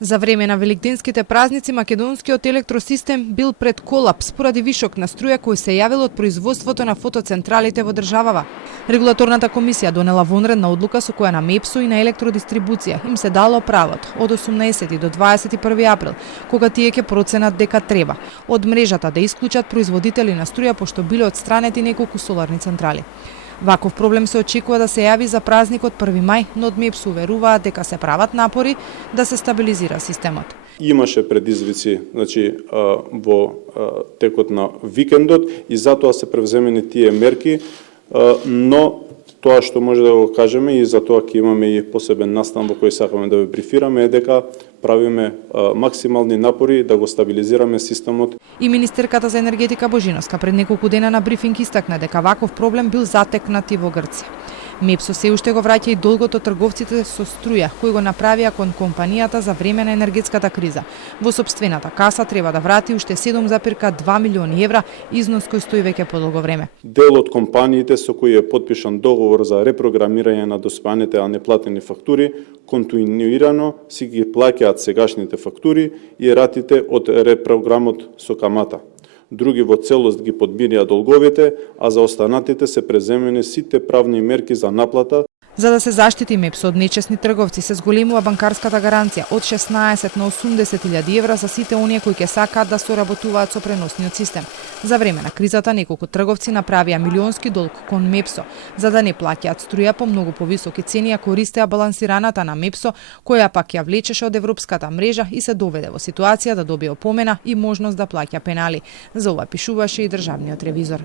За време на великденските празници македонскиот електросистем бил пред колапс поради вишок на струја кој се јавил од производството на фотоцентралите во државава. Регулаторната комисија донела вонредна одлука со која на МЕПСО и на електродистрибуција им се дало правот од 18 до 21 април, кога тие ќе проценат дека треба од мрежата да исклучат производители на струја пошто биле отстранети неколку соларни централи. Ваков проблем се очекува да се јави за празникот 1 мај, но од МЕПСО веруваат дека се прават напори да се стабилизира системот. Имаше предизвици, во текот на викендот и затоа се превземени тие мерки, но тоа што може да го кажеме и за тоа ќе имаме и посебен настан во кој сакаме да ве брифираме е дека правиме максимални напори да го стабилизираме системот. И министерката за енергетика Божиновска пред неколку дена на брифинг истакна дека ваков проблем бил затекнат и во Грција. МЕПСО се уште го враќа и долгот од трговците со струја, кој го направија кон компанијата за време на енергетската криза. Во сопствената каса треба да врати уште 7,2 милиони евра, износ кој стои веќе подолго време. Дел од компаниите со кои е подпишан договор за репрограмирање на доспаните а неплатени фактури, континуирано си ги плаќаат сегашните фактури и ратите од репрограмот со камата. Други во целост ги подмирија долговите, а за останатите се преземени сите правни мерки за наплата. За да се заштити МЕПСО од нечесни трговци, се зголемува банкарската гаранција од 16 на 80.000 евра за сите оние кои ќе сакаат да соработуваат со преносниот систем. За време на кризата неколку трговци направија милионски долг кон МЕПСО, за да не плаќаат струја по многу повисоки цени, а користеа балансираната на МЕПСО, која пак ја влечеше од европската мрежа и се доведе во ситуација да добие опомена и можност да плаќа пенали. За ова пишуваше и државниот ревизор.